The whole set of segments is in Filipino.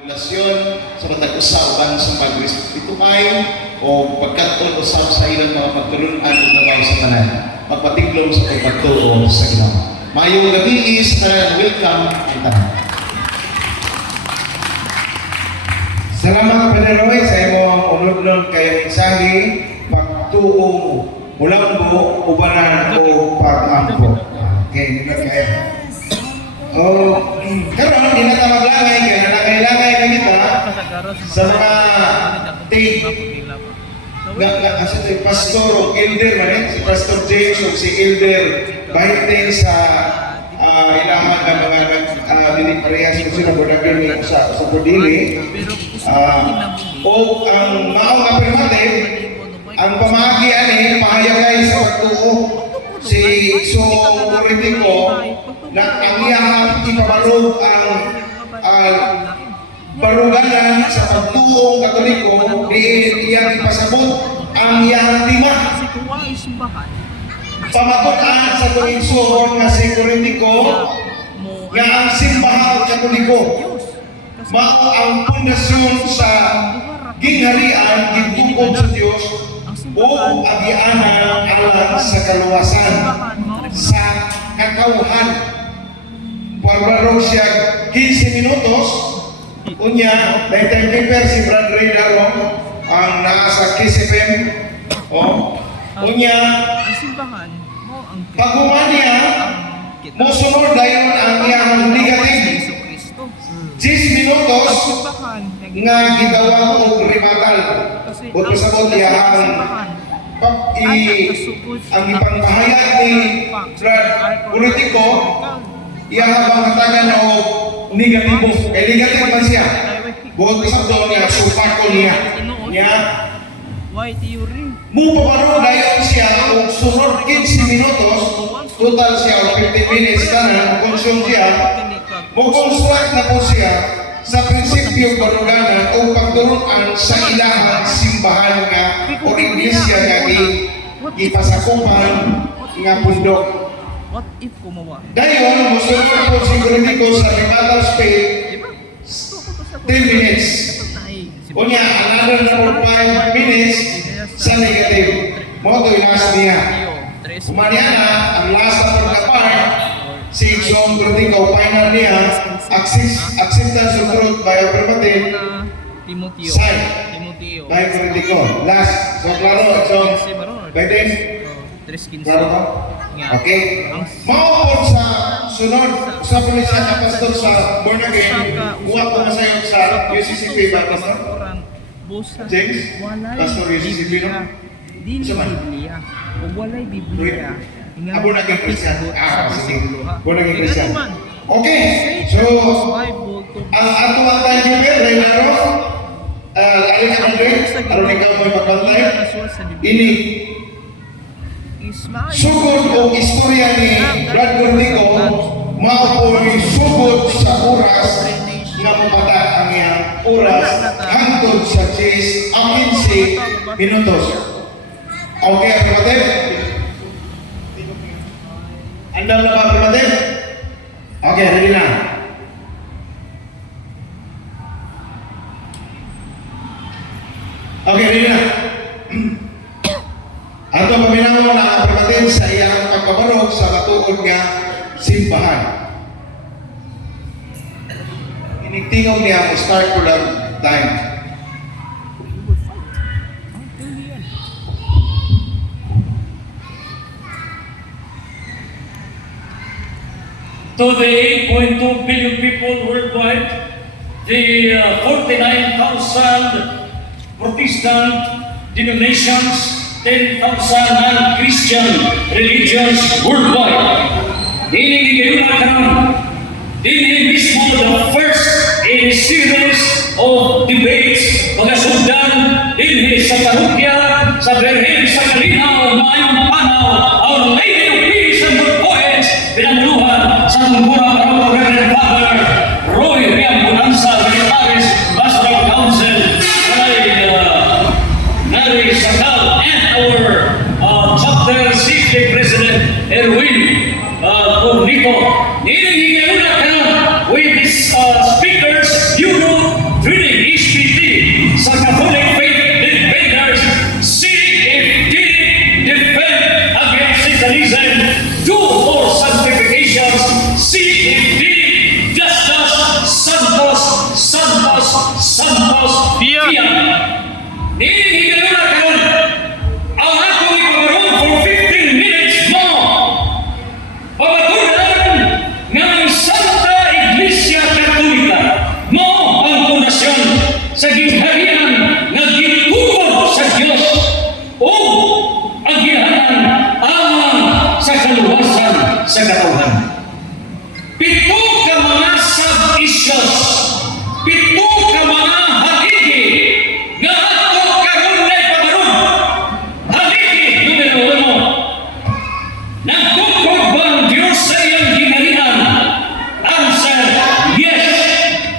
Relasyon sa matag usaban sa pagrespetuhay o pagkatol usab sa ilang mga pagtulunan ug labaw sa tanan. Magpatiglom sa pagpatuo sa Ginoo. Mayong gabi is welcome ang tanan. Salamat Padaroy sa imong unod-unod kay mensahe pagtuo mulambo ubanan o pag-ampo. Okay, dito kayo. Karon di na ta maglangay kay nalangay-langay na kita sa mga take kasi pastor o elder man si Pastor James o si Elder Bahitin sa ilahan ng mga dili parehas ko sila bodagan ni sa Bodili o ang maong affirmative ang pamagi ani pahayagay sa pagtuo si politiko na ang iyang ipabalog ang baruganan sa pagtuong Katoliko di iyang ipasabot ang iyang lima pamatud-an sa tuwing suhon nga si politiko nga ang simbahang Katoliko mao ang pundasyon sa gingharian gitukod sa Dios o agianan alang sa kaluwasan sa kakauhan. Barbaro siya 15 minutos unya may timekeeper si Brad Ray Darong ang nasa KSFM unya paghuman niya mosunod dayon ang iyang negative 10 minutos nga gidawat og rebuttal o pasabot niya ang ipangpahayag ni Brad politiko iya habang katagan o negatibo kay negative man siya buot pasabot niya supako niya mo pabaro dayon siya og sunod 15 minutos total siya o 50 minutes kanan konsum siya mo construct na po siya sa prinsipyo baruganan o pagturuan sa ilahang simbahan nga o iglesia nga ipasakupan nga pundok. Dayon, musunod po si politiko sa rebuttal speed 10 minutes. Unya, another number 5 minutes sa negative. Mo ito ilas niya. Kumanyana, ang last na pagkapart, si John politiko, final niya, acceptance of truth by affirmative side by politiko. Last. So, klaro, John. Biden? Klaro ko? Okay. Maupod sa sunod sa pulisya na pastor sa born again, buwak ko masayot sa UCCP ba, Pastor? James? Pastor UCCP, no? Biblia. O walay Biblia. Born again Christian. Sige. Born again Christian. Okay. So, ang ato ang tangible, Reynaro, alin ka man aron ikaw mo'y magbantay, ini sugod o istorya ni Brad Politico mao'y sugod sa oras nga mapata ang iyang oras hangtod sa 10 a 15 minutos. Okay, kapatid? Andam na ba, kapatid? Okay, ready na. Okay, ready na. Ato paminangon ang kapatid sa iyang pagkabarog sa katuod nga simbahan. Inigtingog niya mo start for that time. To the 8.2 billion people worldwide, the 49,000 Protestant denominations, 10,000 non-Christian religions worldwide. Dini mismo the first in series of debates pagasundan dinhi sa parokya sa Berhen sa Kalinaw maayong panaw Our Lady of Peace and Good Poets pinamuluhan sa Tungkura Paroko Reverend Father Roy Riambunanza Militaris Pastoral Council Nari Sakal and our chapter safety president Erwin Cornito. With these speakers, you know Hinihingalula karon. Ang akong ipagaroon for 15 minutes mo. Pabaturan nga ang Santa Iglesia Katolika mo ang pundasyon sa gingharian nga gitugot sa Dios o agihanan amang sa kaluwasan sa katawhan. Pito ka mga sub-issues, pito ka mga haligi nga ato karon na ipagaroon. Haligi numero 1. Nagtukod ba ang Diyos sa iyang gingharian? Answer, yes.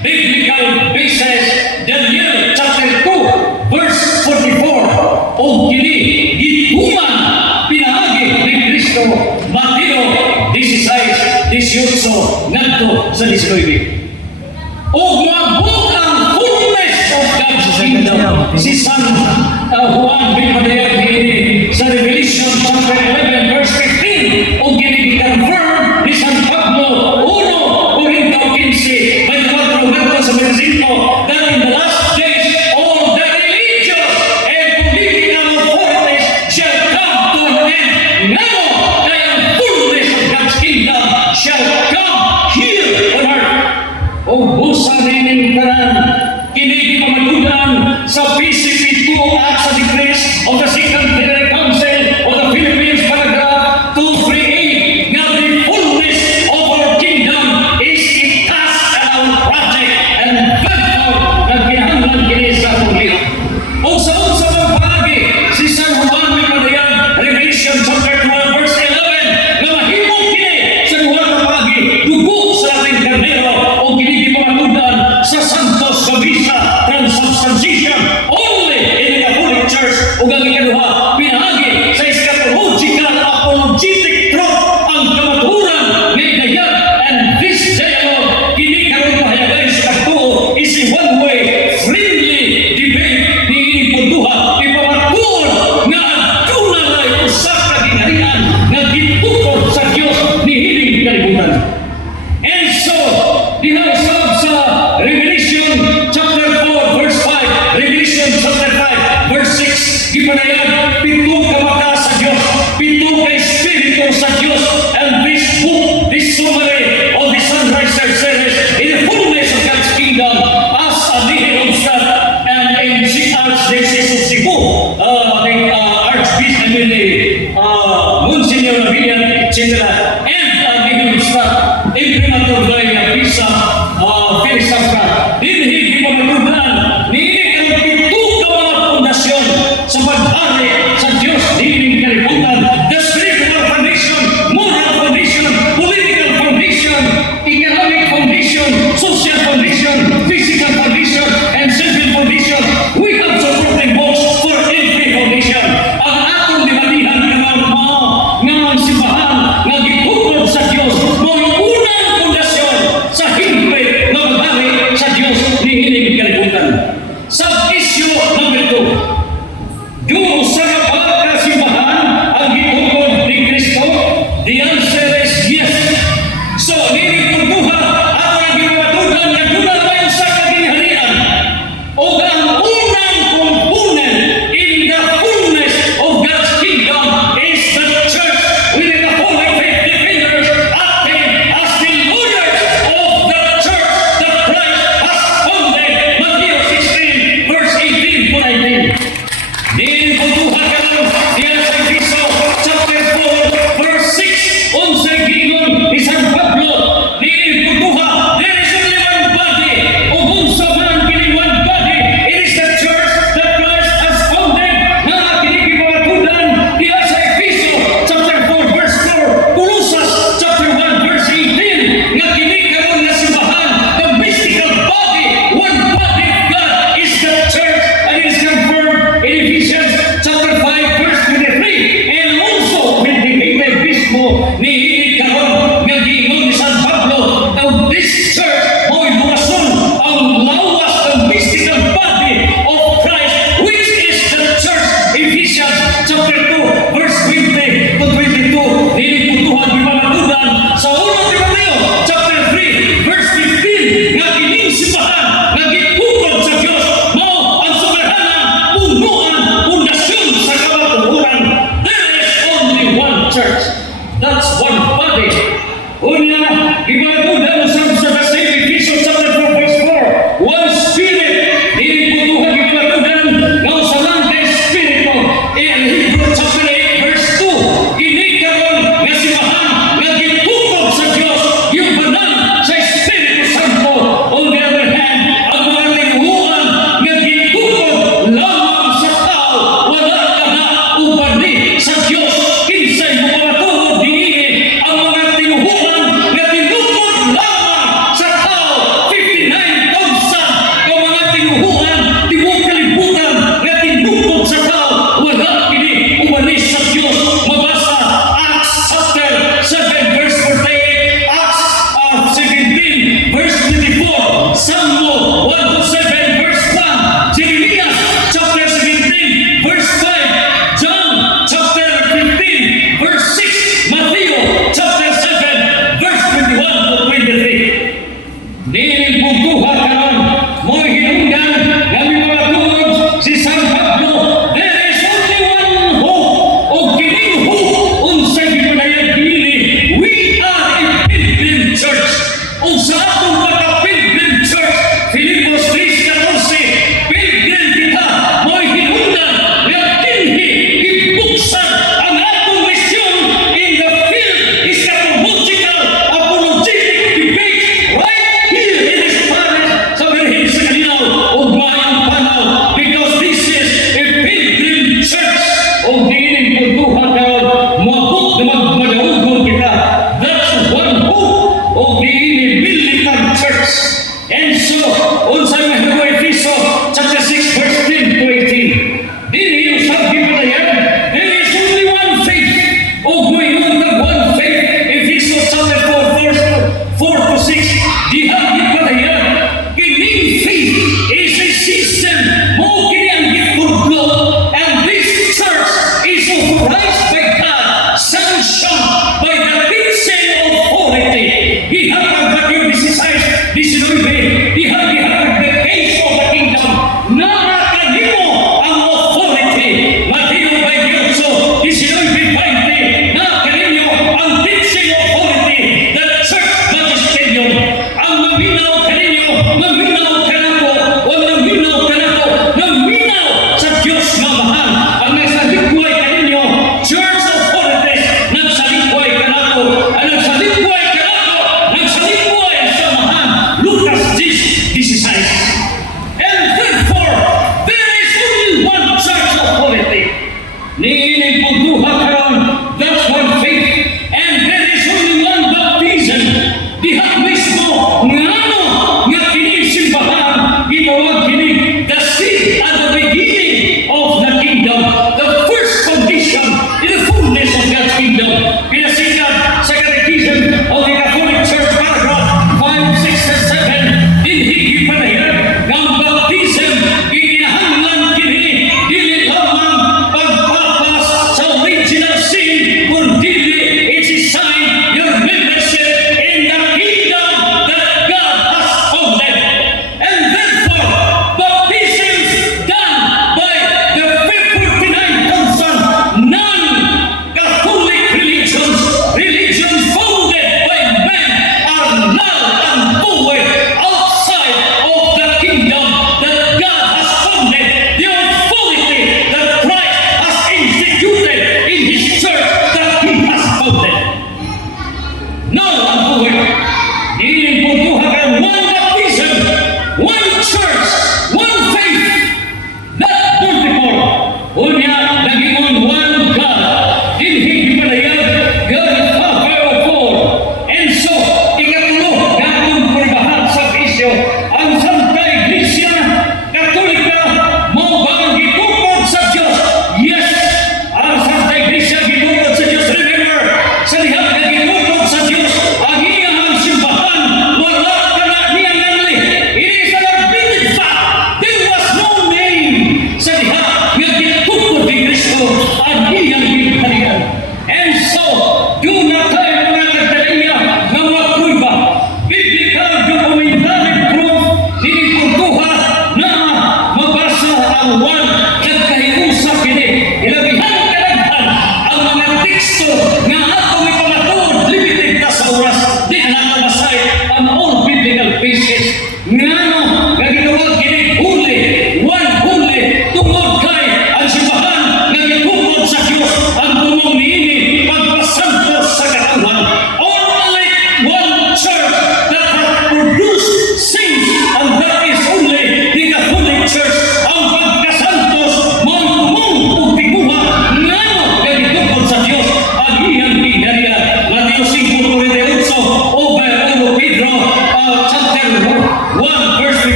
Biblical basis, Daniel chapter 2, verse 44. O kini, gituman, pinahagi ni Kristo, Mateo 16, 18, ngadto sa 19. O maabot ang fullness of God's kingdom. Si San Juan Bipadayan sa Revelation chapter 11, verse 15. O kini confirm ni San Pablo 1 Corinto 15, may nagpapagawa sa Bersito that in the last days all the religious and political authorities shall come to an end. Now, kaya ang fullness of God's kingdom shall come here on earth. O busa rin karan, kini pamadudan sa PCP 2 at sa decrees of the Second Federal Council of the Philippines, paragraph 238, nga the fullness of our kingdom is a task and our project and vector na kinahanglan kini sa pagliho. O sa unsa mang paagi, si San Juan Bipadayan, Revelation chapter 12, verse 11, nga mahimong kini sa duha ka paagi, dugo sa ating kardero o kini pamatudan sa Santos Misa Transubstantiation only in the Catholic Church o ang ikaduha, pinahagi sa eschatological apologetic truth ang kamaturan ng dayag and this dialogue kini karon mahayagay sa katuo is a one-way friendly debate ni inipunduha ipamatuon nga aduna lay usa ka gingharian nga gitukod sa Dios ni hiling kalibutan. And so, diha sa Revelation chapter 4 verse 5, Revelation chapter 5 verse 6, gipadayan pito ka mata sa Dios, pito ka espiritu sa Dios, and this book, this summary of the Sunriser series in the fullness of God's kingdom as a Nihilumstad and in Archdiocese of Cebu, the Archbishop Monsignor Villan, etc. and Nihilumstad, Imprimatur Daya Pisa, Filisapka, dinhi pamatudan ni ang pito ka mga pundasyon sa paghari sa Dios dining kalibutan, the spiritual foundation, moral foundation, political foundation, economic foundation, social foundation, physical foundation, and civil foundation. We have supporting books for every foundation. Ang atong dibatihan karon mao nga ang simbahan nga gitukod sa Dios mo unang pundasyon sa hingpit nga paghari sa Dios ni hiling kalibutan. Sub-issue number 2. Yung sa kapag kasimbahan ang gitukod ni Kristo? The answer is yes. So, ninipunduha at ang ginawatugan na doon ba yung sa kagingharian? O ang unang component in the fullness of God's kingdom is the church with the holy faith defenders acting as the lawyers of the church that Christ has founded. Matthew 16 verse 18 to 19. Ninipunduha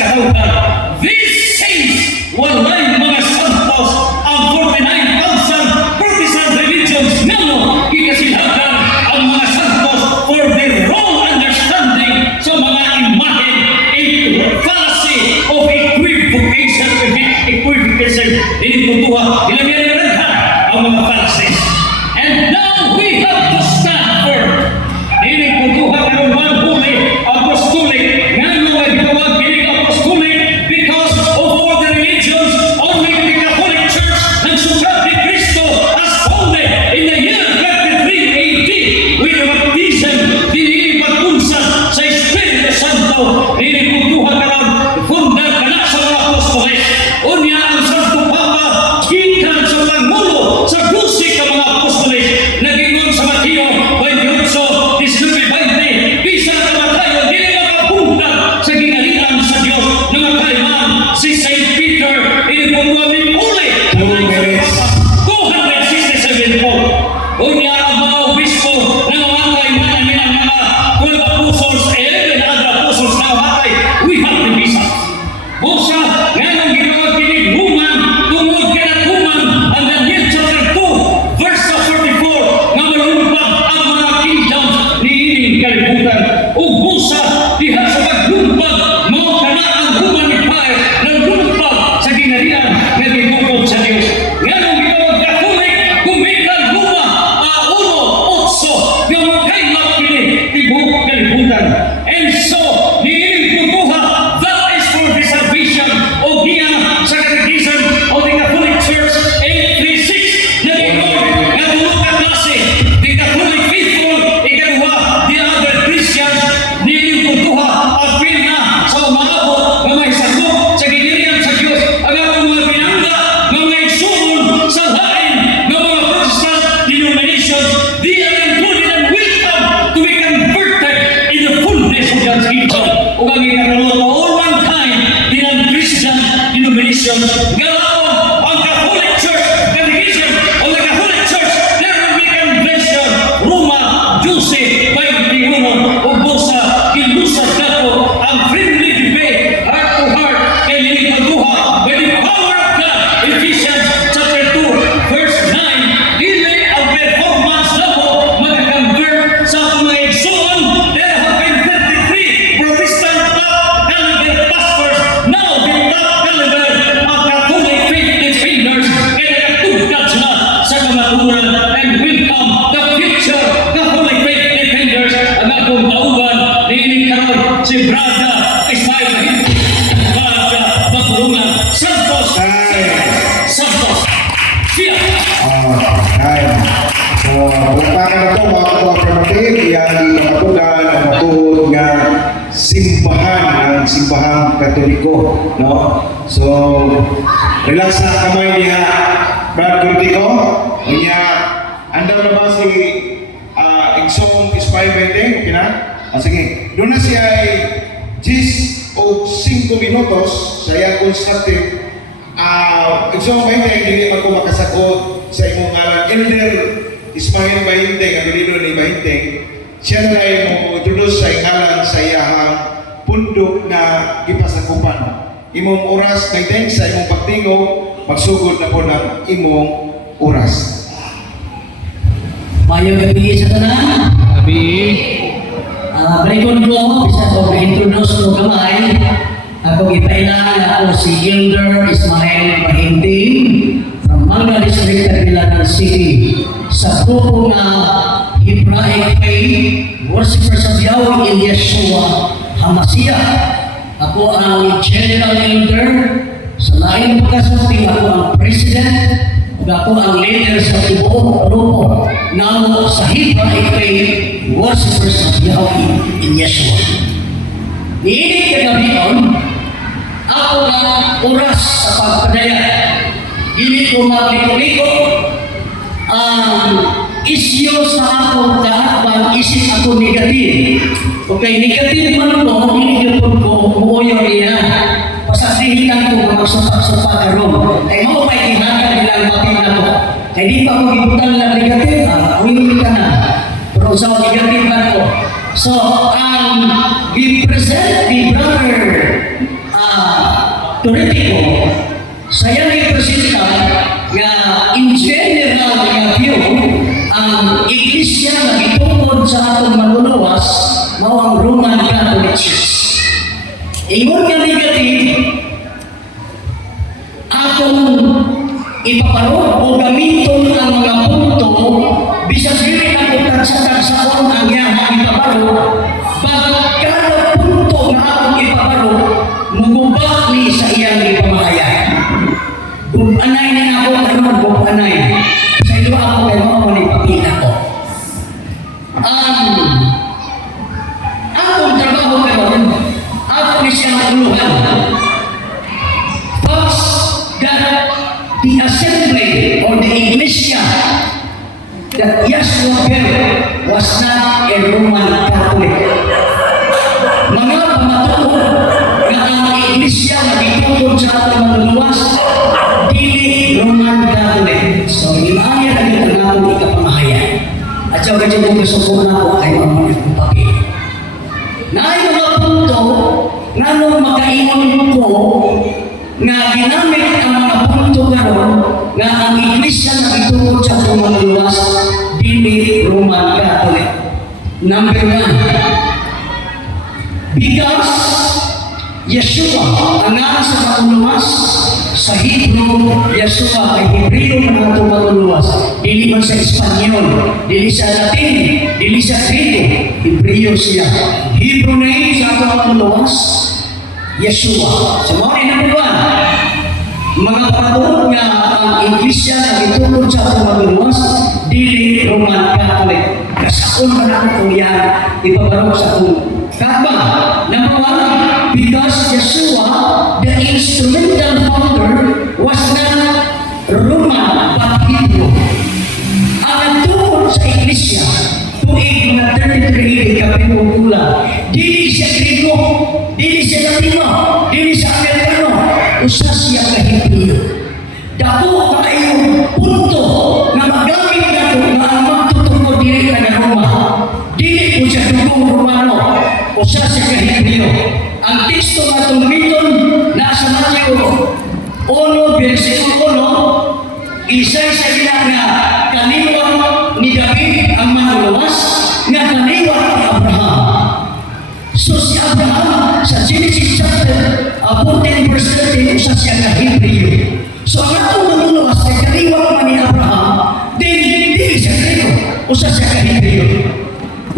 katawhan. This says, walay mga santos ang 49,000 Protestant religions namo gikasilagan ang mga santos for their wrong understanding sa mga imahen, a fallacy of equivocation, ini butuha, ilagyan na rin ang mga fallacies. And now we have to stand firm. Ini butuha karong manhuli apostolic, nga mga gitawag kining apostolic because of all the religions, only the Catholic Church nagsugad ni Cristo as founded in the year 33 AD with the baptism, dinili pag-unsad sa Espiritu Santo. Ini butuha karong fundar ka na sa mga apostoles. Unya ang Santo Papa, gikan sa Pangulo sa 12 ka mga apostoles, nagingon sa Mateo 28, 19-20, bisan ka matayo, dili makapunta sa gingharian sa Dios na makaiman si Saint Peter, ini pagwamin uli. 267 po. Unya ang mga obispo na namatay na ang mga 12 apostles, 11 other apostles na namatay, we have the visa. Busa, ngayon ginawag kinig human, tungod ka na human, ang Daniel chapter 2, verse 44, nga malumpag ang mga kingdoms ni ining kalibutan. O busa, diha sa paglumpag, mao ka na ang human empire, naglumpag sa ginarian na gibukod sa Dios. Ngayon ginawag Catholic, kumikal huma, uno, otso, nga magkaimak kini, tibuk kalibutan. And so, ni ining putuha, that is for the salvation of niya sa catechism of the Catholic Church 836 na gingon nga tulog ka klase, the Catholic faithful, ikaduha, the other Christians, nining putuha, apil na sa umaabot nga may sakop sa ginirian sa Diyos, ang akong mga pinangga nga may sumun sa lain ng mga Protestant denominations, they are included and welcome to be converted in the fullness of God's kingdom. Ug ang ikaduha, all mankind din ang Christian denomination. Galaon ang Catholic Church, Catechism of the Catholic Church, there will be convention, Roma 12:21, ug busa ilusad nato ang friendly debate, heart to heart, kay lining pagduha by the power of God. Ephesians chapter 2, verse 9, dili ang performance namo mag-convert sa mga igsoon. There have been 33 Protestant top caliber pastors, now the top caliber of Catholic faith defenders, kaya nakatugtad sila sa kamaturan, and welcome the future Catholic faith defenders. Ang akong tauban, niining karon si Brada Ismael Hinto, Brada Bagulungan, Santos, Santos, siya. So, puntahan na ito, mga kapatid, yan kapatugan ang matuod nga simbahang Katoliko, no? So, relax na kamay niya, Brad Curtico, niya, andaw na ba si Exxon Spy-Bending, okay na? Sige, doon na siya ay 10 o 5 minutos sa iyang constructive. Exxon Bending, hindi ako makasakot sa imong ngalan. Elder Ismael Bahinteng, ang dilido ni Bahinteng, siya na ay mo introduce sa ngalan sa iyahang pundok na gipasakupan. Imong oras, may thanks sa imong pagtingog, magsugod na po ng imong oras. Mayong gabi sa tanan. Berikut ko, bisa ko introduce ko kamay. Ako ipailan ako si Elder Ismael Bahinteng from Manga District, Tabilanan City. Sa grupo na Hebraic Faith, Worshippers of Yahweh in Yeshua HaMashiach. Ako ang General Elder. Sa lain pagkasunting, ako ang President. Ako ang leader sa buong grupo ng sa Hebraic Faith, Worshippers of Yahweh in Yeshua. Niinig kagabion, ako na oras sa pagpadaya. Hindi ko maliko-liko ang isyo sa akong kahatbang, isip ako negative. Okay, negative man ko, hindi ko muuyo niya. Pasabihin ko magsupak-supak karon. Ay mo pa itinatag nilang mapin na ko. Kaya di pa ako ibutan lang negative, uwi ka na. Pero sa negative man ko. So, we present the brother teoretiko, saya representa nga in general nga view, ang iglesia na gitungkod sa atong manluluwas mao ang Roman Catholic Church. Ingon nga negative, atong ipaparod o gamiton ang mga punto bisag dili na ko tagsa-tagsaon ang iyang ipaparod, kada punto nga atong ipaparod mugubak ni sa iyang ipamahayan. Bubanay na ako karon, bubanay sa ilo ako kay mao man ipakita ko. Akong trabaho karon, ako ni siyang uluhan. First, that the assembly or the iglesia that Yeshua built was not a Roman Catholic. Mga pamatuo nga ang iglesia na gitungkod sa atong manluluwas dili Roman Catholic. So, inaaya na dito na akong ikapamahayan. At sa kanya kong gusto na ako ay mamunit kong paki. Na ay mga punto nga nung makaingon ko nga ginamit ang mga punto karon nga ang iglesia na gitungkod sa atong manluluwas dili Roman Catholic. Number 1, because Yeshua, ang nga sa manluluwas sa Hebrew, Yeshua ay Hebreo man ato manluluwas, dili man sa Espanyol, dili sa Latin, dili sa Grego, Hebreo siya. Hebrew name sa ato manluluwas, Yeshua. So mo ni number 1, mga patuod nga ang iglesia na gitungkod sa ato manluluwas dili Roman Catholic. Kasaon man ako kung yan ipabarog sa akong Kaba, number 1, because Yeshua, the instrumental founder, was not Roman but Hebrew. Ang nagtungkol sa iglesia, tuig na 33 kapitong kulang, dili siya Grego, dili siya Latino, dili siya Amerikano, usa siya ka Hebreo. Dako kaayong punto na magamit nato na ang magtutungkol dili na Roma, dili po siya dugong Romano, o siya si Hebreo. Ang teksto nga itong gamiton nasa Mateo 1, versikulo 1, isa sa ilang nga kaliwa ni David ang manluluwas nga kaliwa ni Abraham. So si Abraham sa Genesis chapter 14 verse 13 usa siya ka Hebreo. So ang atong manluluwas ay kaliwa man ni Abraham, then dili siya Grego, usa siya ka Hebreo.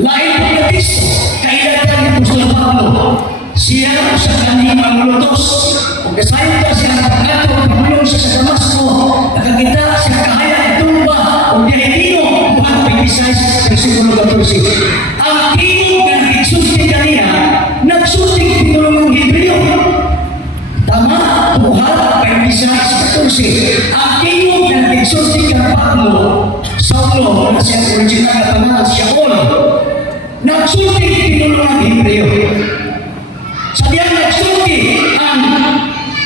Lain po na teksto, kailangan ni Apostol Pablo, siya sa kanyang manlutos. Kung kasayon ka siya pagkato, pagulong siya sa Damasco, nakakita siya kahaya at tumba, kung dihitino, buhat may bisay sa versikulo 14. Ang tingin na nagsulting kanina, nagsulting pinulong ng Hebreo. Tama, buhat may bisay sa 14. Ang tingin na nagsulting kang Pablo, Saulo, na siya original na pangalan siya nagsulti pinulong ng Hebreo. Sa diyan nagsulti ang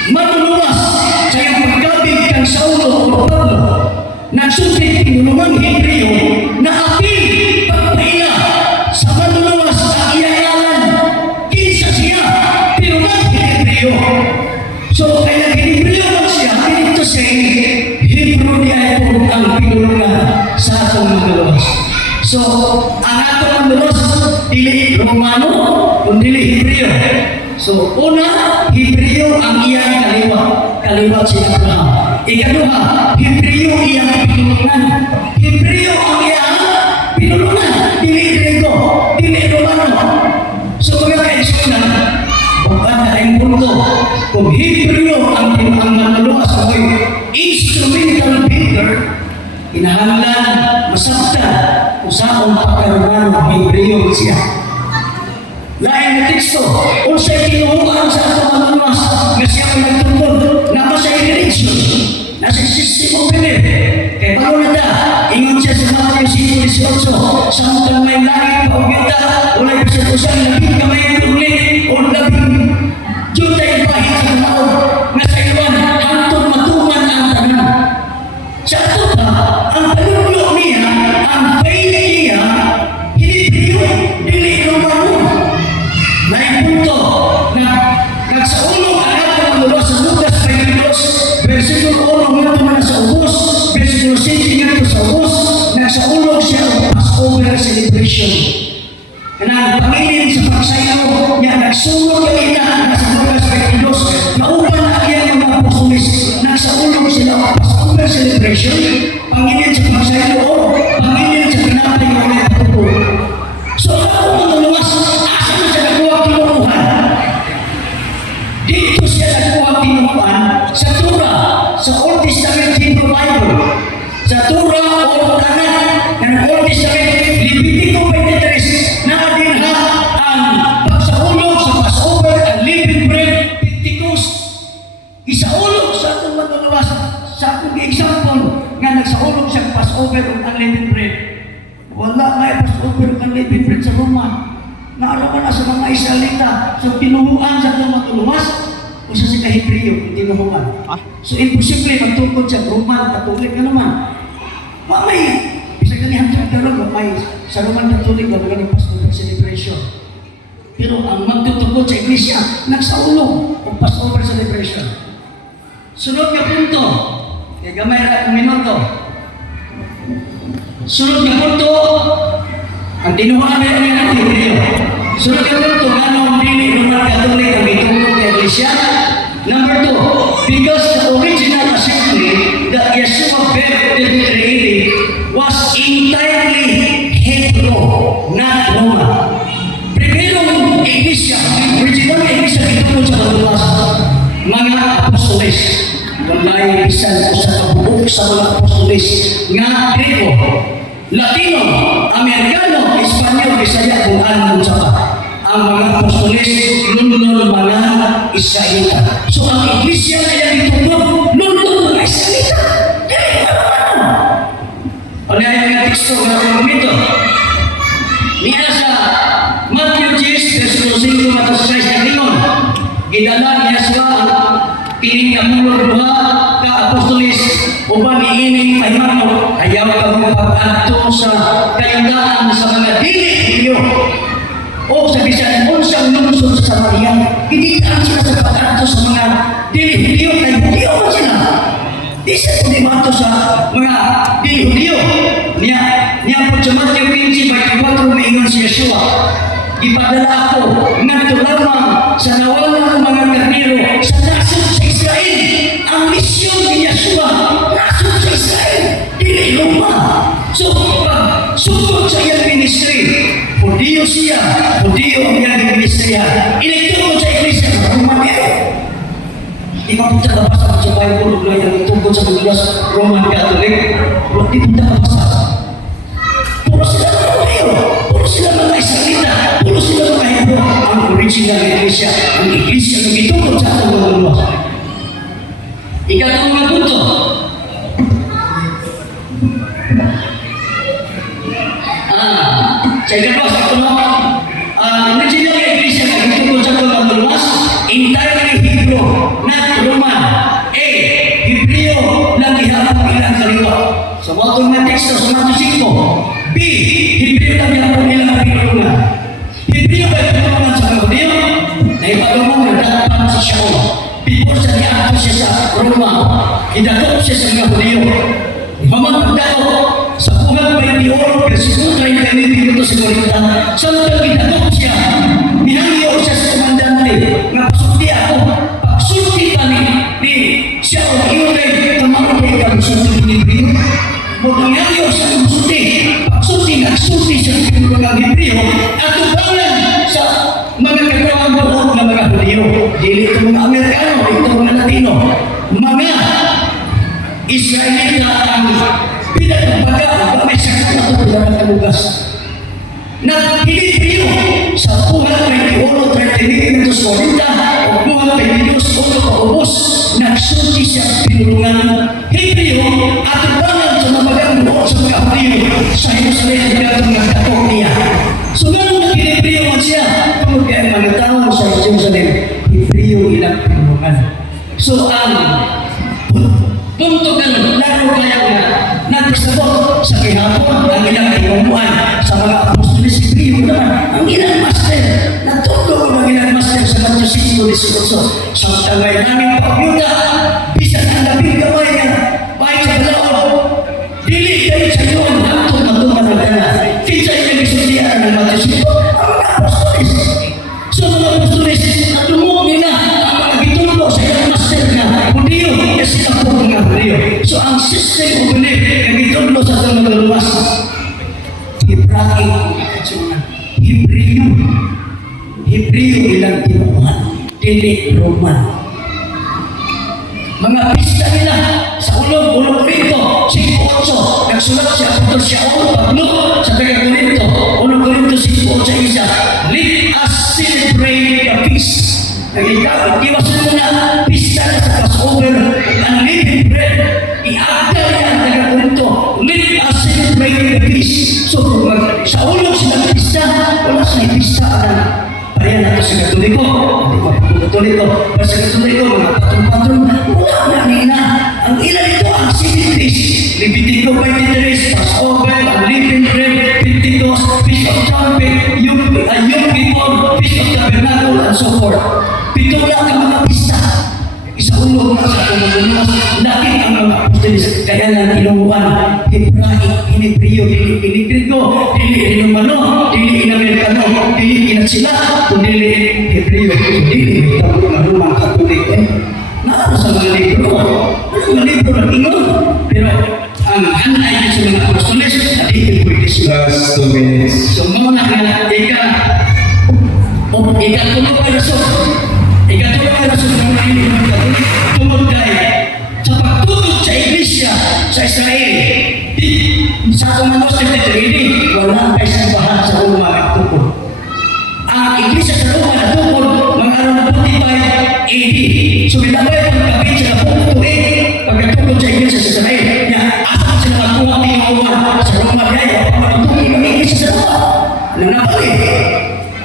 manluluwas sa iyang pagkabig kang Saulo o Pablo. Nagsulti pinulong ng Hebreo na apil pagpaila sa manluluwas ang iyangalan. Kinsa siya, pero nag-Hebreo. So kaya Hebreo lang siya, dito siya Hebreo niya ito ang pinulungan sa atong manluluwas. So, ang atong manluluwas dili Romano, kundi Hebreo. So, una, Hebreo ang iyang kaliwa si Abraham. Ikaduha, Hebreo iyang pinulungan. Hebreo ang iyang pinulungan, dili Grego, dili Romano. So, kung ka-explain na tayong punto, kung Hebreo ang manluluwas ay instrumental builder, kinahanglan masabta usaon pagkaroon ng Hebreo siya. Lain na teksto, unsay tinuhuan sa atong manluluwas nga siya ang nagtungkol na sa religion, nasa system of belief. Kaya paano na ta, ingon siya sa Matthew 5:18, samtang may langit pa o yuta, ulay pisag-usang labing kamay ang tuglit o labing jutay pahit sa taon na sa iwan hantong matuman ang tanan. Sa ito pa, ang panulo niya, ang faith niya, Hebreo, dili Romano. Lain punto na nagsaulong ang atong manluluwas sa nagsaulog siya ng Passover celebration. Kanang panginin sa pagsayaw niya, nagsulog ang ina na sa Lucas 22, nauban na iyang mga apostoles, nagsaulog sila ang Passover celebration, panginin sa pagsayaw o panginin sa kanapay ng mga patuloy. So ako mga luwas, asa na siya nakuha tinukuhan? Dito siya nakuha tinukuhan sa Torah, sa Old Testament Hebrew Bible, sa Torah o Tanakh ng Old Testament, Levitico 23, na dinha ang pagsaulog sa Passover, ang living bread, Pentecost. Isaulog sa atong matuluwas, sa atong example, nga nagsaulog sa Passover o ang living bread. Wala nga Passover o ang living bread sa Roma. Naarawan na sa mga Israelita, so tinuhuan sa atong matuluwas, o sa Hebreo, tinuhuan. So imposible magtungkod sa Roman Catholic ka naman. May bisa ganihan sa Tagalog, may sa Roman Catholic na mga Passover celebration. Pero ang magtutungkod sa Iglesia, nagsaulog ang Passover celebration. Sunod na punto, kaya gamay na kung minuto. Sunod na punto, ang tinuhaan na yan ang Hebreo. Sunod na punto, gano'ng dili Roman Catholic ang itulog ng Iglesia? Number 2, because the original assembly that Yeshua baptized created was entirely Hebrew, not Roman. Primerong iglesia, original iglesia dito sa Patulas, mga apostoles. Walay bisan ko sa kabuok sa mga apostoles nga Grego, Latino, Amerikano, Espanyol, Bisaya, kung ano sa pa. Ang mga apostoles, lundon mga Israelita. So ang iglesia na yan itulog, lundon mga Israelita. Dahil ano? Ano yung mga teksto na kumito? Niya sa Matthew 10, verse 5, matas 6 na lingon. Gidala niya sa piling kamulong duha ka apostoles upang iining pahimano ayaw ka mo pag-adto sa kayundaan sa mga dili-diliyo o sa bisan unsang lungsod sa Samaria. Giditaan sila sa pag-adto sa mga dili-diliyo kay Hudiyo man sila. Di sa kulimato sa mga dili-diliyo. Niya po sa Matthew 15, 24, maingon si Yeshua, ipadala ako ngadto lamang sa nawalang mga karnero sa nasod sa Israel. Ang misyon ni Yeshua, nasod sa Israel, dili Roma. So, pag sugod sa iyang ministry, Hudiyo siya, Hudiyo ang iyang ministry. Initungkod sa Iglesia ng Roman Catholic. Imam kita babasa sa Bible mulai yang tungkol sa mga Roman Catholic. Hindi kita babasa. Puro sila mga Hudiyo, puro sila mga Israelita, puro sila mga Hebrew. Ang original Iglesia, ang Iglesia na itungkol sa atong mga luwas. Ikatong mga punto. Sa ikatong sa ito, ang original Iglesia na itungkol sa atong mga luwas, entirely Hebrew, not Roman. A. Hebreo lang iharap ilang kaliwa. Sa mga mga teksto sa Matthew 5. B. Hebreo lang iharap ilang pinulungan. Hebreo ba yung pinulungan sa mga Hudiyo? Na ipagulungan na dapat si Shaul. Before sa diato siya sa Roma, idakop siya sa mga Hudiyo. Mamagdao sa Pugat 21, versikulo 30 minuto sa 40. Samtang idakop siya, minangyo siya sa komandante nga pasulti ako, pagsulti kami ni siya o iulay kamang may kamusulti ni Hebreo. Magangyo sa kamusulti, pagsulti nagsulti siya ng mga Hebreo at tubangan sa mga kagawang buhok ng mga Hudiyo. Dili ito mga Amerikano, ito mga Latino, mga Israelita ang pinagbaga ang may sakit na ito ng kalugas. Nagpilipino sa Pugat 21, 30 minutos 40 o Pugat 22, 1 paubos, nagsulti siya pinulungan Hebreo at ubangan sa mabagang buhok sa mga Hudiyo sa Jerusalem at mga katok niya. So ganun na Hebreo man siya, kung kaya mga tao sa Jerusalem, Hebreo ilang pinulungan. So punto ganun, lalo kaya nga nagpasabot sa kihapon ang ilang inumuan sa mga apostoles Hebreo naman. Ang ilang master, natulog ang ilang master sa Matthew 5:18. Sa tangay namin pagyuda, bisan ang labing gamay nga, bahay sa balaod, dili kayo sa iyon, natulog dili Roman. Mga pista nila sa ulong Korinto, 5:8, nagsulat si Apostol Pablo sa Korinto, 1 Korinto 5:8 isa, let us celebrate the feast. Iwasan mo na pista na sa Passover, unleavened bread, iagda yan taga Korinto, let us celebrate the feast. So, sa ulong sila pista, wala sila pista ang Ayan ako sa Katoliko, hindi ko ako Katoliko, pero sa Katoliko, mga patron-patron, wala na nila. Ang ilan ito, ang Sinitris, Levitico 23, Passover, Unleavened Bread, Pentecost, Feast of Trumpet, Yom Kippur, Feast of Tabernacle, and so forth. Pito lang ang mga pista. Isa ulog na sa kumugunas, laki ang mga apostolis, kaya lang inuwan, Hebraic, Hinebrio, dili Grigo, dili Romano, dili Amerikano, dili Inatsila, kundi dili Hebreo, dili tabot na lumang Katolik. Naano sa mga libro? Mga libro ng ingon, pero ang anay sa mga apostolis, natin pwede sila. Last 2 minutes. So muna nga, ikatulog ay rason. Ikatulog ay rason ng mga inilang Katolik. Tungod kay sa pagtulog sa iglesia sa Israel, sa Romanos 33, wala kayo sa bahan sa Roma nagtukod. Ang iglesia sa Roma nagtukod, mga araw na 45 AD. So binabay ang kapit sa napong tuig, pagkatulog sa iglesia sa Israel, na asap sila magkuha tingawan sa Roma gaya, pagkatulog ng iglesia sa Roma. Nanapalik.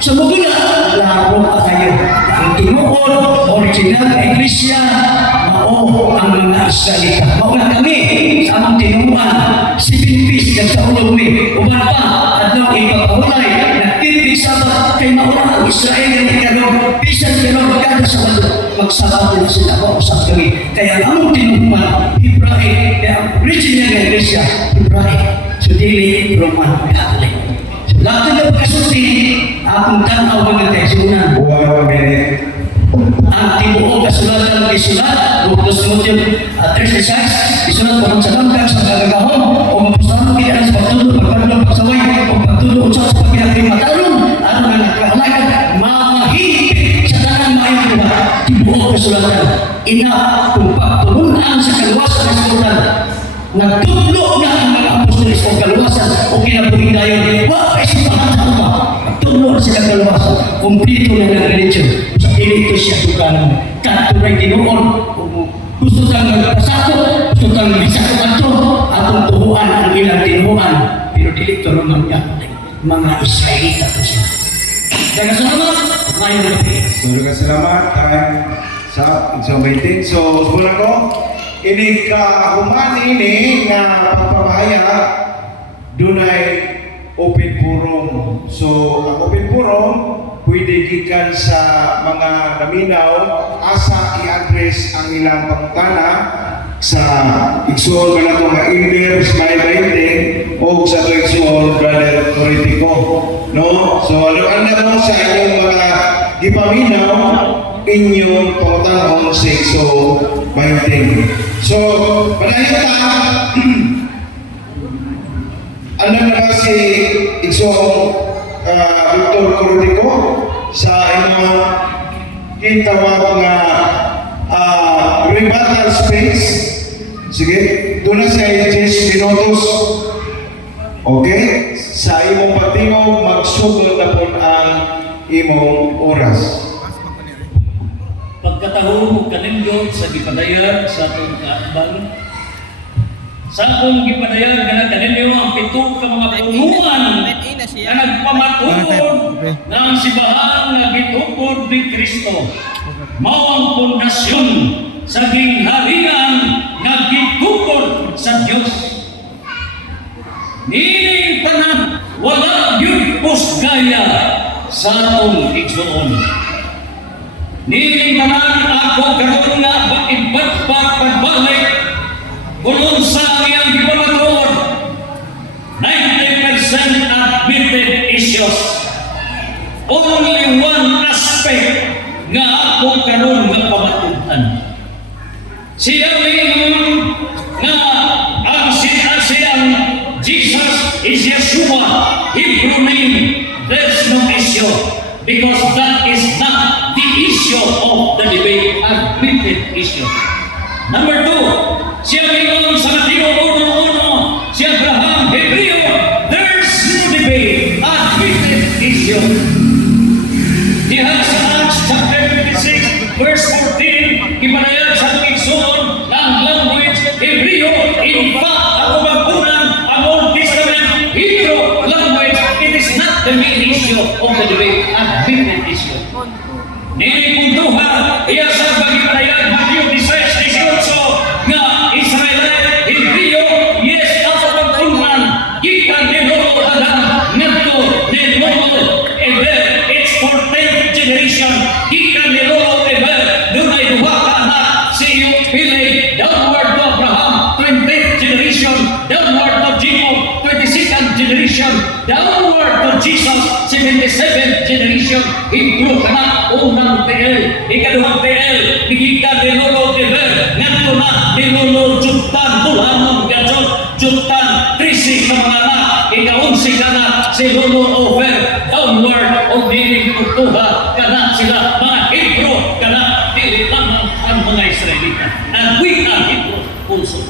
Sa mugula, laro pa tayo. Ang tinuod, original na iglesia, mao ang mga Israelita. Mauna kami sa amang tinuuan, 7 feast ng sa ulog ni. Uban pa, at nang ipapahulay, nagtipig sabat kay mauna ang Israel ng ikalog, bisan kalog kada sa walo. Magsabat nila sila ko sa kami. Kaya ang amang tinuuan, Hebraic, kaya original na iglesia, Hebraic. So dili Roman Catholic. Lahat na pagkasunti, akong tanaw mga kaisunan. 1 minute. Ang tibuo kasulatan ng isulat, Lucas Motium 36, isulat pa sa langkang sa kagagahon, o mapustahan kaya sa pagtulog, pagpagpag, pagsaway, o pagtulog sa pagpagpagmatalong, ano na nagkakalakan, mamahigit sa tanang mayang diba, tibuo kasulatan. Ina, kung pagtulunan sa kaluwasan ng sultan, nagtutlo na ang mga apostolis o kaluwasan o kinabuhin dayon. Wala isipahan sa uma. Nagtutlo na sila kaluwasan. Kumplito na ng religion. Sa dito siya tukan. Katuray tinuon. Gusto kang magpasako. Gusto kang bisako ato. Atong tubuan ang ilang tinuan. Pero dito naman mga Israelita po siya. Kaya salamat. Mayroon na po. Maraming salamat. Time sa meeting. So, mula ko, ini kahuman ini nga pagpabaya dunay open forum. So ang open forum pwede gikan sa mga naminaw asa i-address ang ilang pangutana sa igsoon ka na ito nga elders may 20 o sa igsoon brother Coritico, no? So ano mo sa inyong mga gipaminaw inyong pangutanong sa igsoon 20. So, panahin ta, alam na ba si Igsong Dr. Coritico sa inyong kitawag nga rebuttal space? Sige, doon na siya 10 minutos. Okay? Sa imong patingog, magsugod na po ang imong oras. Pagkatahong kanindot sa gipadayag sa atong kaabang. Sa akong gipadayag nga kaninyo ang 7 ka mga punuan na nagpamatuod na ang sibahan nga gitukod ni Kristo. Mao ang pundasyon sa gingharian nga gitukod sa Dios. Nining tanan wala gyud pusgaya sa atong igsoon. Niling tanan ako karon nga pagbalik kulon sa iyang gipamatuod 90% admitted issues. Only one aspect nga ako karon nga pamatudan. Siya lingon nga ang Jesus is Yeshua, Hebrew name, there's no issue because that is not the issue of the debate, admitted issue. Number two, siya mayroon sa Mateo 1:1, si Abraham Hebreo, there's no debate, admitted issue. Diha sa Acts chapter 56, verse 14, ipanayag sa Igsoon ng language Hebreo. In fact, ako magpunan ang Old Testament Hebrew language, it is not the main issue of the debate, admitted issue. Nini puntuhan, iya sa bagipanayag Matthew 16:18 nga Israelite Hebreo, yes, ako magpunan, gikan ni Lolo Adam, ngadto ni Lolo Eber, it's for 10th generation, gikan ni Lolo Eber, dunay duha ka anak, si iyong pilay, downward to Abraham, 20th generation, downward to Jacob, 22nd generation, downward to Jesus, 77th generation, Hebrew ka na, unang TL, ikaduhang TL, gikan ni Lolo Eber, ngadto na ni Lolo Jutan, tulanong gadyon, Jutan, 13 ka mga anak, ika-11 ka na, si Lolo Over, downward, o dinig tuha ka na sila, mga Hebrew ka na, dili lamang ang mga Israelita. And we are Hebrew also.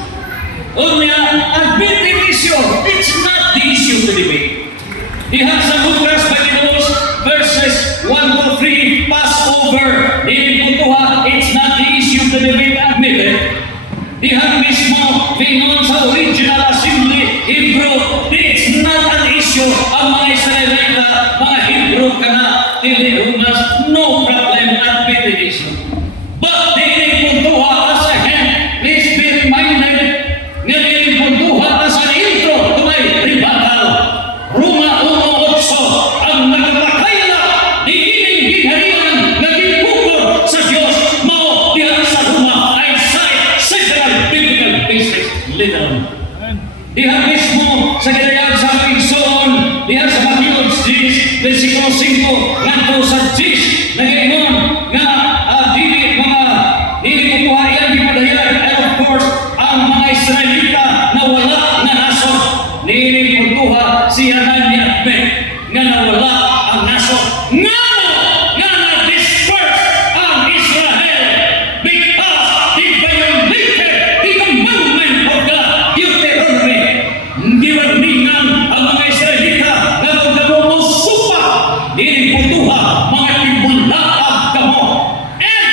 Unya, admitted issue, it's not the issue to debate. Diha sa Lucas 22 verses 1 to 3, Passover, dili tuha, it's not the issue to debate, admitted. Diha mismo, pingon sa original assembly, Hebrew, it's not an issue ang mga Israelita, mga Hebrew ka na, dili umas, no problem, admitted issue. But dili puntuha as a hand, please be reminded, nga dili puntuha as an intro to my rebuttal. Roma 1:8, ang nagpakayla, di ining ginharian, nagipukor sa Diyos, mao diha sa Roma, I cite several biblical bases, literal. Diha mismo sa ginayag sa Igsoon, diha sa Matthew 10, versikulo 5, ngadto sa 10, nag-ingon nga dili kukuha iyan gipadayag, and of course, ang mga Israelita na wala na nason, dili kukuha siya na niya nga nawala ang nason. Nga na-disperse ang Israel because they violated the commandment of God, Deuteronomy. Giwarningan ang mga Israelita na kung kamo supa, dili putuha, mga tibulatag kamo. And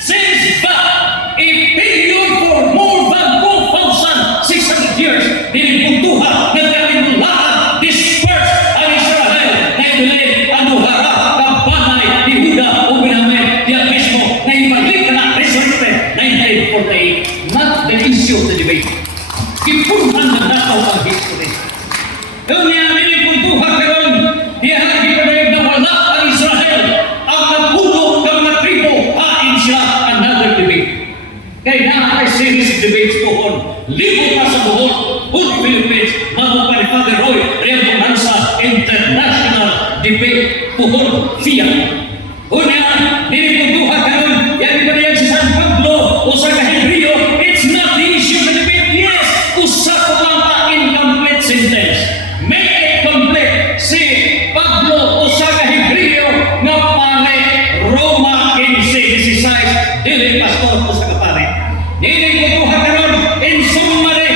since that, a period for more than 2,600 years, dili putuha, nagkatibulatag, dispersed ang Israel, na ibalik ang duhara, kabanay, ni Huda, o Benjamin, diyan mismo, na ibalik na resurrected, 1948. Not the issue of the debate. Kipunhan na nataw ang history. Doon niya nilipuntuhan karon, diya gipadayag na wala ang Israel, ang napuno ng mga tribo, hain siya another debate. Kaya na ay series of debates pohon, libo pa sa buhon, Hood Philippines, mago pa ni Father Roy, Real Bonanza, International Debate pohon, FIA. Unya, nilipuntuhan karon, yan gipadayag si San Pablo, o sa Hebreo, it's not the issue of the debate. Yes, usa ko lang pa incomplete sentence. Make it complete. Si Pablo, usa ka Hebreo, nga pare, Roma 15:16, dili pastor, usa ka pare. Dili kukuha karon, in summary,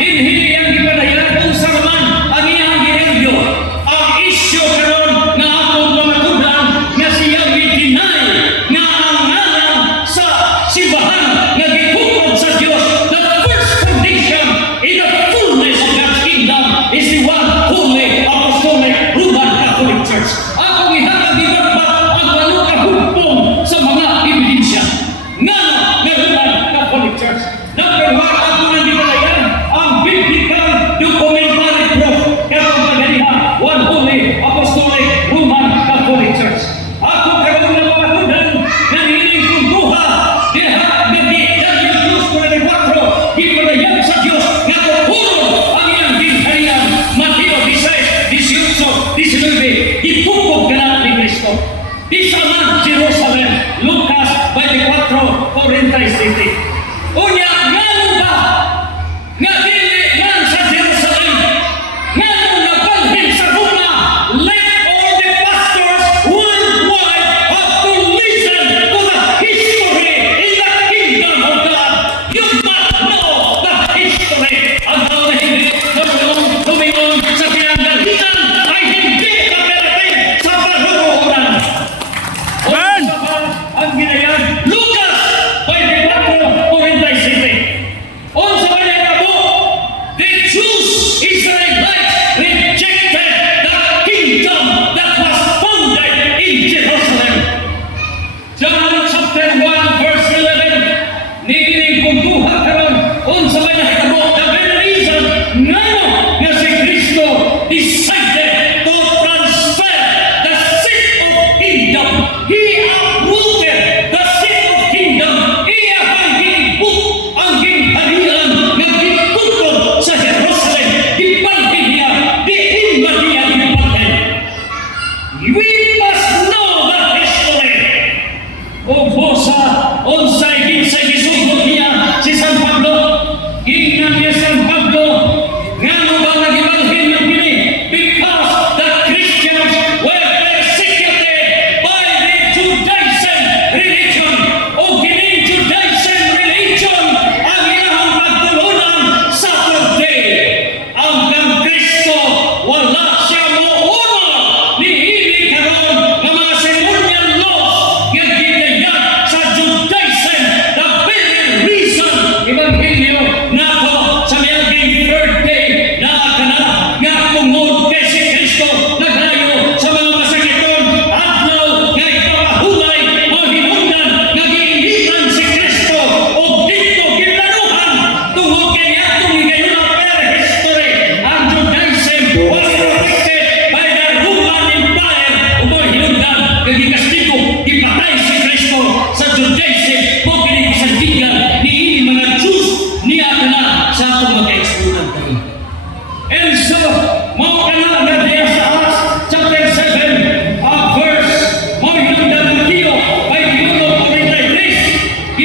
hindi yang gipadayag kung sa man ang iyang ginagyo. Ang issue karon nga akong mga tudlan nga siya gitinay nga ang ngalan sa simbahan nga gitukod sa Dios. The first foundation in the fullness of God's kingdom is the one holy apostolic Roman Catholic Church. Akong ihatag ibagbat ang walo ka hugpong sa mga ebidensya nga Roman Catholic Church. Number one, ako na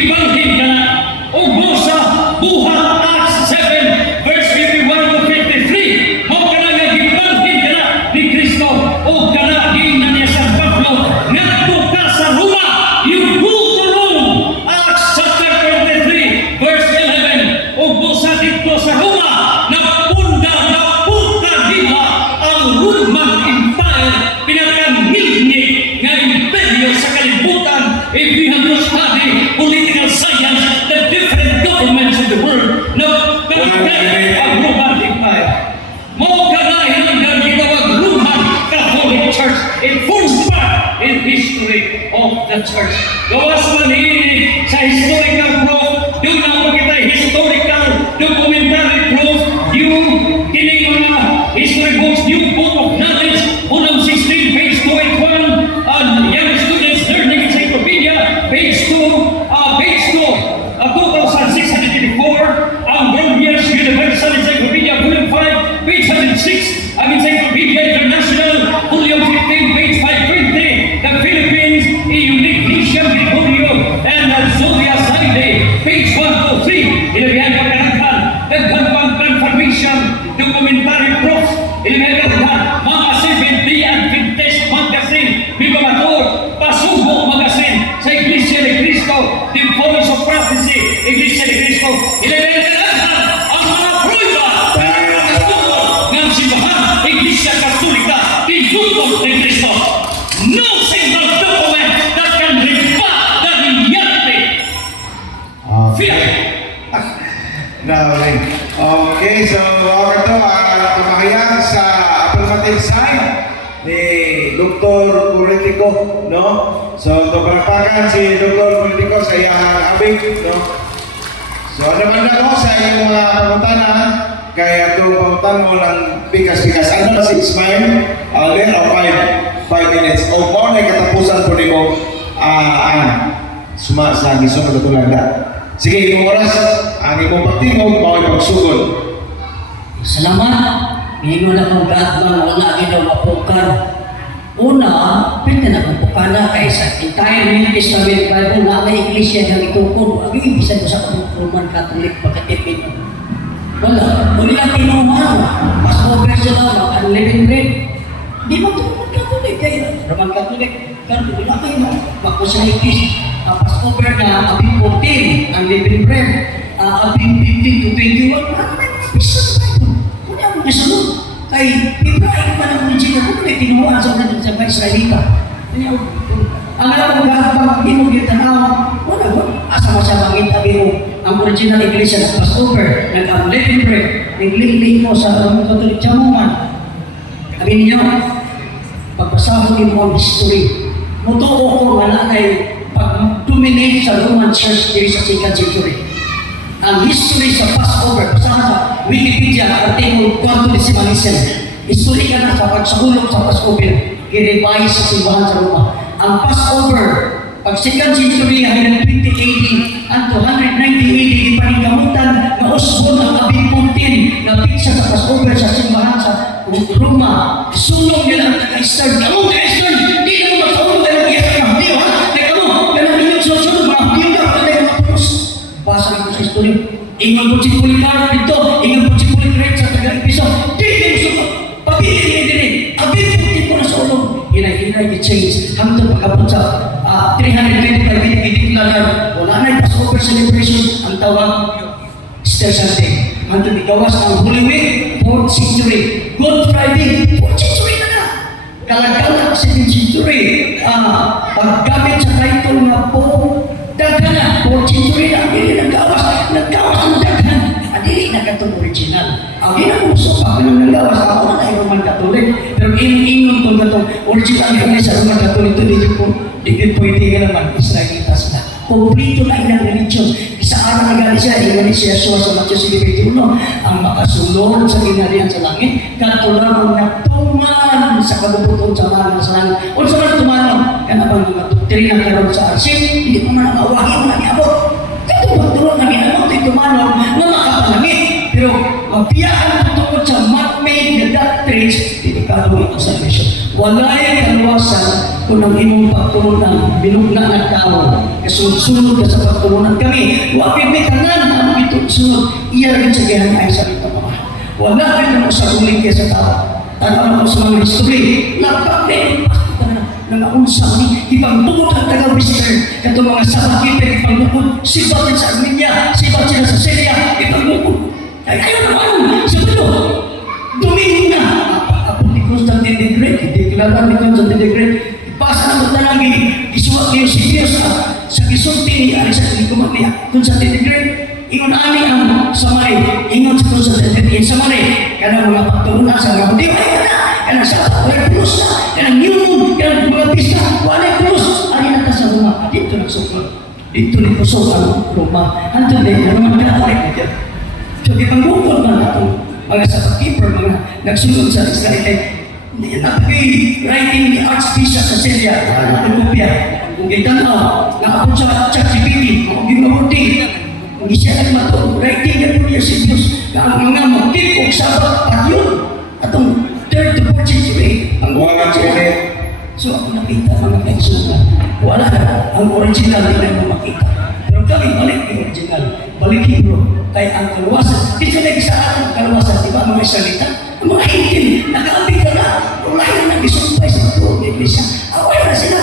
gibanhin ka na. O sa buhat Acts 7 verse 51 to 53, mao ka na nga gibanhin ka na ni Kristo. O ka na din na niya sa Pablo, ngadto ka sa Roma. You go to Rome. Acts chapter 23 verse 11. O sa dito sa Roma, napunta nila ang Roman Empire, pinakangilngi nga imperyo sa kalibutan. If we have to study political science, the different governments of the world, na pinakangilngi ang Roman Empire. Mao ka na hinanggang gitawag Roman Catholic Church. It forms part in history of the church. Gawas man ini sa historical proof, doon na mo kita historical documentary proof, yung kining mga history books, yung book of knowledge, unang 16, page 281, young students learning encyclopedia, page 2, 2684, ang Bromier's Universal Encyclopedia, volume 5, page 106, ang Encyclopedia International, volume 15, page 520, the Philippines, a unique nation Gregorio, and Zoria Saide, page 123, ilabihan pagkanaghan, naghanpang confirmation, documentary proof, ilabihan pagkanaghan, mga 7-day Adventist magazine, Viva Mator, Pasubo magazine, sa Iglesia ni Cristo, The Voice of Prophecy, Iglesia ni Cristo, ilabihan pagkanaghan, ang mga prueba, ng simbahan, Iglesia Katolika, tinutong ni Cristo. No single document that can rebut the reality. Fear. Okay, so ako to, tumakayang sa affirmative sign ni Dr. Politico, no? So, tupapakan si Dr. Politico sa iyang abig, no? So, naman na ko sa iyong mga pangutanan, kaya itong pangutan mo ng pikas-pikas. Ano na si Ismail? There o 5 minutes. O mo na katapusan po ni mo sumasagi sa katulanda. Sige, imong oras, ang imong pagtingog, maway pagsugod. Salamat. Ngayon na kong gaatman, wala ginaw mapukar. Una, pwede na kong pukana kay sa entire New Testament Bible na may iglesia ng itukod. Ang ibisan ko sa Roman Catholic pagkatipid. Wala. Muli lang tinuman. Mas over sila ng unleavened bread. Di mo ito Roman Catholic. Kaya Roman Catholic. Kaya wala kayo na. Bako sa ikis. Passover na abing 14. Unleavened bread. Abing 15 to 21. Ano na yung pisa sa Bible? Kung ano na sunod. Kay Ibrahim pa ng original. Kung may tinuhan sa mga sa mga Israelita. Ang alam mo gagawang hindi mo yung tanaw. Wala ba? Asa mo siya mangitabi mo ang original iglesia na Passover, nag-unleavened bread, nag-link mo sa Roman Catholic Chamuman. Sabi ninyo, pagbasahin niyo mo ang history. Mutuo ko wala na pag-dominate sa Roman Church diri sa 2nd century. Ang history sa Passover, basahan sa Wikipedia, article 4 history ka na sa pagsahulog sa Passover, i-revise sa simbahan sa Roma. Ang Passover, pag 2nd century hanggang 20 AD at 290 AD, ipaningkamutan na usbon ang abing 14 na pizza sa Passover sa simbahan sa Roma. Sulong nila ang taga-Eastern. Kamu taga-Eastern, di na magkaulong ka ng iyak ng Diyo, ha? Teka mo, ganang inyong susunod, mga Diyo na, kaya mga punos. Basa nito sa history. Ingon po si Policarp dito, ingon po si Policarp sa taga-Episo. Di na susunod, pabili din. Abing 14 po na sa ulong. Hinay-hinay i-change hanggang pagkapot sa 325 dinideklara, wala na yung Passover celebration, ang tawag Easter Sunday. Hanggang ikawas ang Holy Week, 4th century. Good Friday, 4th century na. Kalagala, 2nd century. Paggamit sa title na po, daghan na, 4th century na. Hindi nagkawas ang daghan. Hindi na katong original. Ang ginapuso pa, kung nagawas, ako na tayo Roman Catholic. Pero inong itong katong original kami sa Roman Catholic, hindi pwede ka naman, Israelitas na. Kumplito na ilang religion. Isa araw na gali siya, ingon siya sa Matthew 7:21, ang makasulod sa ginalihan sa langit, katulad na tuman sa kabubuton sa malang sa langit. O sa mga tumanon, kana bang mga doktrina karon sa arsip, hindi pa man nakawahi mo na niabot. Katulad na ginamot ay tumanon na makapalangit. Pero mapiyaan tungkol sa man-made na doctrines, hindi ka ito sa mission. Wala yung kaluwasan kung ang imong pagtuunan, binugna ng tao, kasunod-sunod ka sa pagtuunan kami, wapin may tanan ang bitog-sunod, iya rin sa gihan ay sa ito pa. Wala rin mo sa uling kaya sa tao. Tanong ako sa mga history, lapat na yung pakita na nangaunsa ni ipangtungkol ang taga-visitor, kato mga sabag-keeper, ipangtungkol, sibat sa Armenia, sibat sila sa Syria, ipangtungkol. Ay, ayaw naman, sa ito, Domingo na, ako ni Constantine the Great, deklara ni Constantine the Great, ipasa na ito talangin, isuwag niyo si Diyos sa gisulti ni Alexander niya, Constantine the Great, ingon ani ang samay, ingon sa Constantine the Great, samay, kanang mga pagtuunan sa mga Diyo, ayaw na, kanang sa wala krus na, kanang new moon, kanang mga pista, wala krus, ayaw na ka sa Roma, dito nagsukot, dito ni kusok ang Roma, hantun din, naman pinakorek na dyan. So, ipanggukol man itong mga sabag-keeper, mga nagsunod sa Israelite. Napag-writing ni Archbishop sa Syria, ang kopya, kung gitanaw, nakapot sa ChatGPT, kung ginabuti, kung isya nagmato, writing niya po niya si Diyos, na ang mga magkipog sabat at yun, atong 3rd to 4th century, ang Buwangan siya ulit. So, ako nakita mga kaisunan, wala na, ang original din na makita. Pero kami, balik yung original, balik Hebrew, kaya ang kaluwasan, di sila sa ating kaluwasan, di ba mga salita? Ang mga hingin, nakaabig ka na, wala na nag-isumpay sa mga iglesia, away na sila,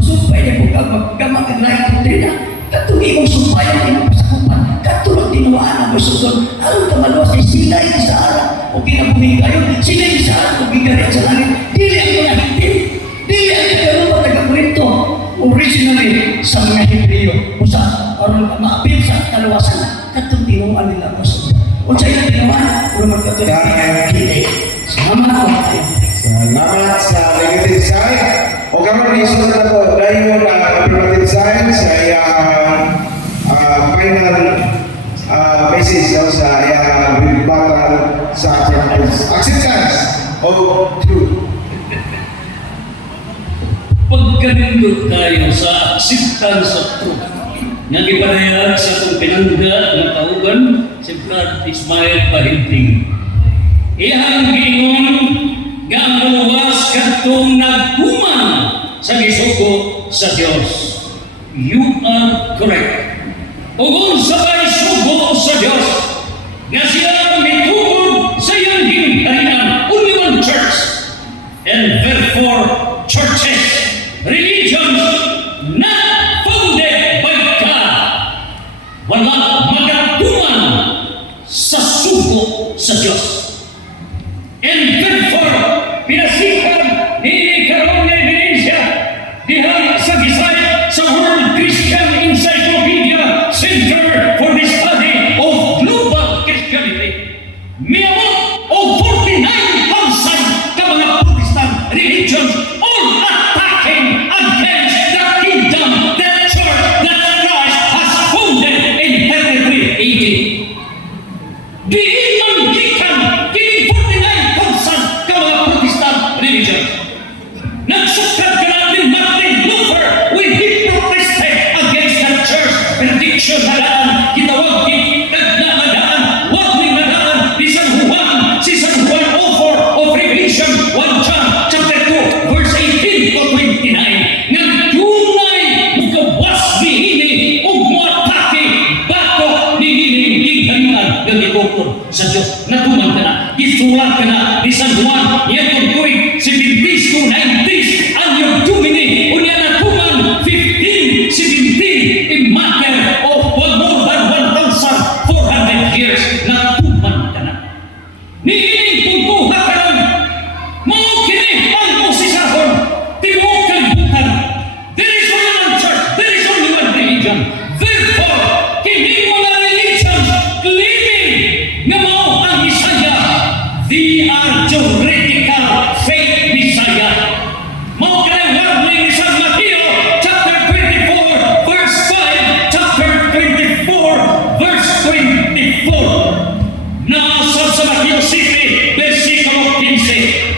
sumpay na kung magkamag ang lahat ng trina, katulad mong sumpay ang inapasakupan, katulad tinuwaan ang masudon, alam ka maluwas ay sila yung sa araw, o kinabuhin kayo, sila yung sa araw, o bigarihan sa langit, dili ang mga hingin, dili ang kagawa taga-Korinto, originally sa mga Hebreo, o sa orang maapil sa kaluwasan, katong tinuwaan nila masudon. O sa ilang tinuwaan, o naman katulad hindi. Salamat po tayo. Salamat sa negative side. O karon isunod na po dahil na affirmative side sa final basis sa rebuttal sa acceptance of truth. Pagkanindot tayo sa acceptance of truth. Nga gipanayag sa itong pinangga ng taugan, si Brad Ismael Pahinting. Iyang gingon nga ang luwas katong naghuman sa gisugo sa Diyos. You are correct. Ug unsa bay sugo sa Diyos nga siya mitugod sa iyang gingharian, only one church, and therefore churches, religions not founded by God, wala magatuman sa sugo sa Diyos. And therefore, pinasikan ni karon nga ebidensya diha sa Gisay sa World Christian Encyclopedia Center for the Study of Global Christianity. Miyamot o 49,000 ka mga Protestant religions all attacking against the kingdom, the church that Christ has founded in 33 AD. Di man gikan kini 49,000 ka mga Protestant religion. Nagsukad ka na ni Martin Luther when he protested against the church prediction na daan, kitawag ni nagnamadaan, wag ni nadaan ni San Juan, si San Juan author of Revelation 1 John chapter 2 verse 18 to 29. Nagtunay mukawas nihini o muatake bato nihini gingharian ng ibukod sa Diyos. Natuman ka na, isulat ka na ni San Juan, yatong tuwing 70s to 90s, Anno Domini, unya natuman 1517, in matter of more than 1,400 years, natuman ka na. Nihiling pagbuha ka lang, mga kini ang usisahon, tibuok kalibutan. There is only one church, there is only one religion. Therefore, kini mga religions claiming nga mao ang Messiah, they are theoretical fake Messiah. Mao kanang warning ni San Mateo chapter 24 verse 5, chapter 24 verse 24. Nasa sa Mateo City, versikulo 15.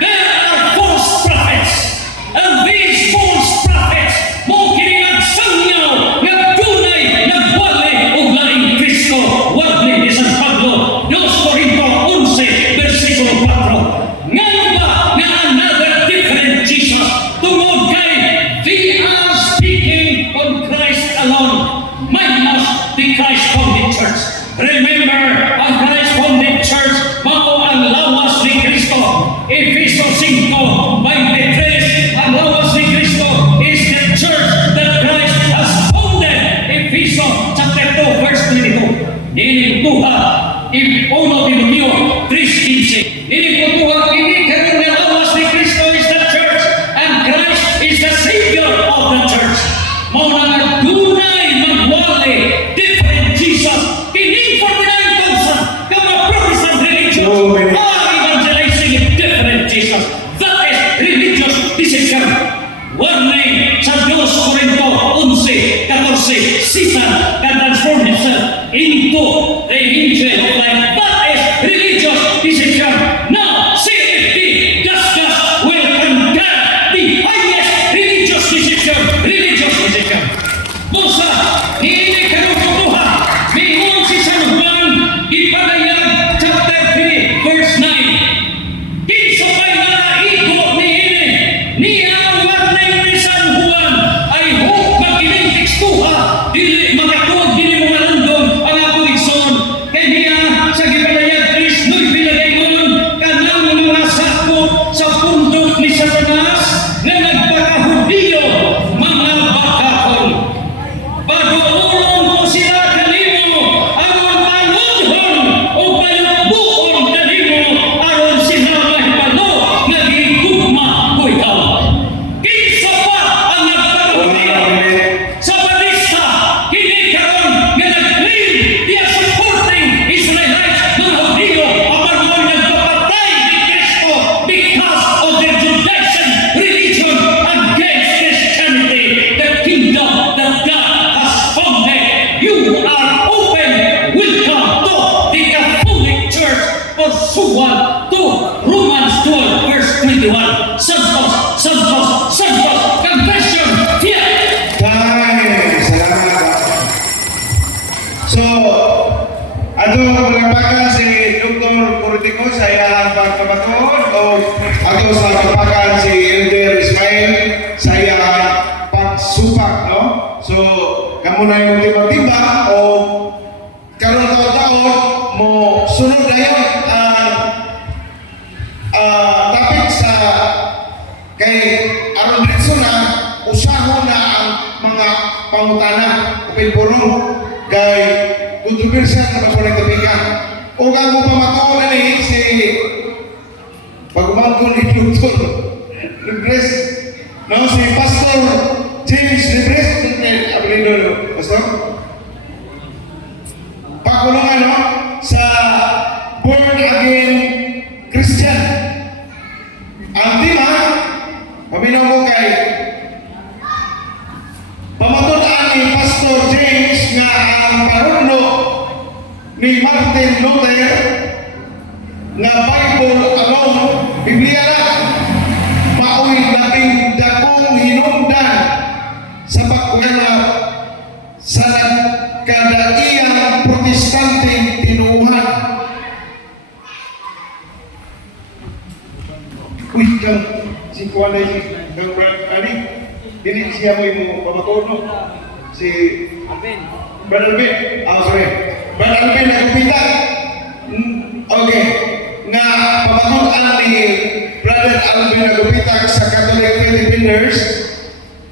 There are false prophets, and these false prophets mo kini nagsangyaw nga dunay minus the Christ-founded church. Remember, ang Christ-founded church, mao ang lawas ni Kristo. Efeso 5:23, ang lawas ni Kristo is the church that Christ has founded. Efeso chapter 2, verse 22. Ini Tuhan, uno Timoteo 3:15. Ini Tuhan, ini karena lawas ni Kristo is the church, and Christ is the Savior of the church. Mau na dunay magwali different Jesus. Kining 49,000 kama Protestant religion are evangelizing a different Jesus. That is religious decision. Warning sa 2 Corinto 11:14, Satan can transform himself into a angel of light. That is religious decision. Now, CFD, just will conquer the highest religious decision. Religious decision. Musa, hindi ka nagtutuha. Mingon si San Juan, ipagayag chapter 3, verse 9. Kinsa pa'y naigo ni ini, niya ang warning ni San Juan, ay huk magiling tekstuha, dili magatuog, dili mo malandong ang akong igsoon. Kay niya sa gipadayag 3:9 pinagayon, kanang mga sakop sa pundok ni Satanas, nga nagpakahudiyo, mga bakahon. Pag-uulong ko sila kanimo, aron manudhon o mayagbuon kanimo, aron sila mahipano, nagigugma ko ikaw. Kinsa pa ang nagpakahudiyo? Sa Batista, kini karon nga nag-claim diya supporting Israelites ng Hudiyo apan mo'y nagpapatay ni Kristo because of their Judaism religion against Christianity, the kingdom that God has founded. You are open, welcome to the Catholic Church, pursuant to Romans 12 verse 21. Santos, Santos, Santos, confession, fear. Salamat. So, ato paglapakan si Dr. Politico sa iyang pagkabatuon o ato sa paglapakan si Elder Ismael sa iyang pagsupak, no? So, kamo na yung tiba-tiba o karon taon mo sunod na yun ang topic sa kay aron dito na usahon na ang mga pangutana upin purong kay kontrobersyal na pagpalagtapikan o kamo pamataon na ni si pagumangkon ni Dr. Libres no si Pastor James Libres apelido no Pastor pakulungan no sa born again Christian. Ang tema, paminaw mo kay pamatunaan ni Pastor James nga ang paruno ni Martin Luther nga Bible alone, Biblia lang, mao'y labing dakong hinungdan sa pagkuhanap sa nagkadaiyang protestanteng tinuhan. Uy, kang si Kuala yung kang Brad Ali, dili siya mo yung pamatuon mo. Si Brad Alvin, sorry. Brad Alvin nagpita. Okay. Nga pamatuon ni Brother Alvin nagpita sa Catholic Filipinos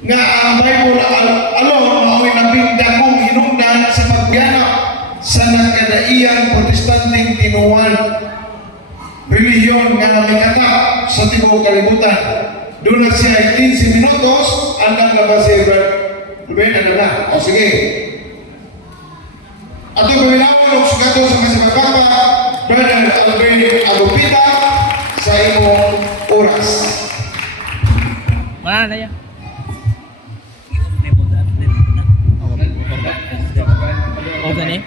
nga ang Bible alone mao'y labing dakong hinungdan sa pagbiyanap sa nagkadaiyang protestanteng tinuhan. Reliyon nga mikata sa tibuok kalibutan. Doon na siya 15 minutos, andang na ba si Brad Ruben? Andang na? O sige. Ato paminawan o sugato sa mga pagpapa, Brother Alvin Agupita sa imong oras. Mana na yan? Open eh?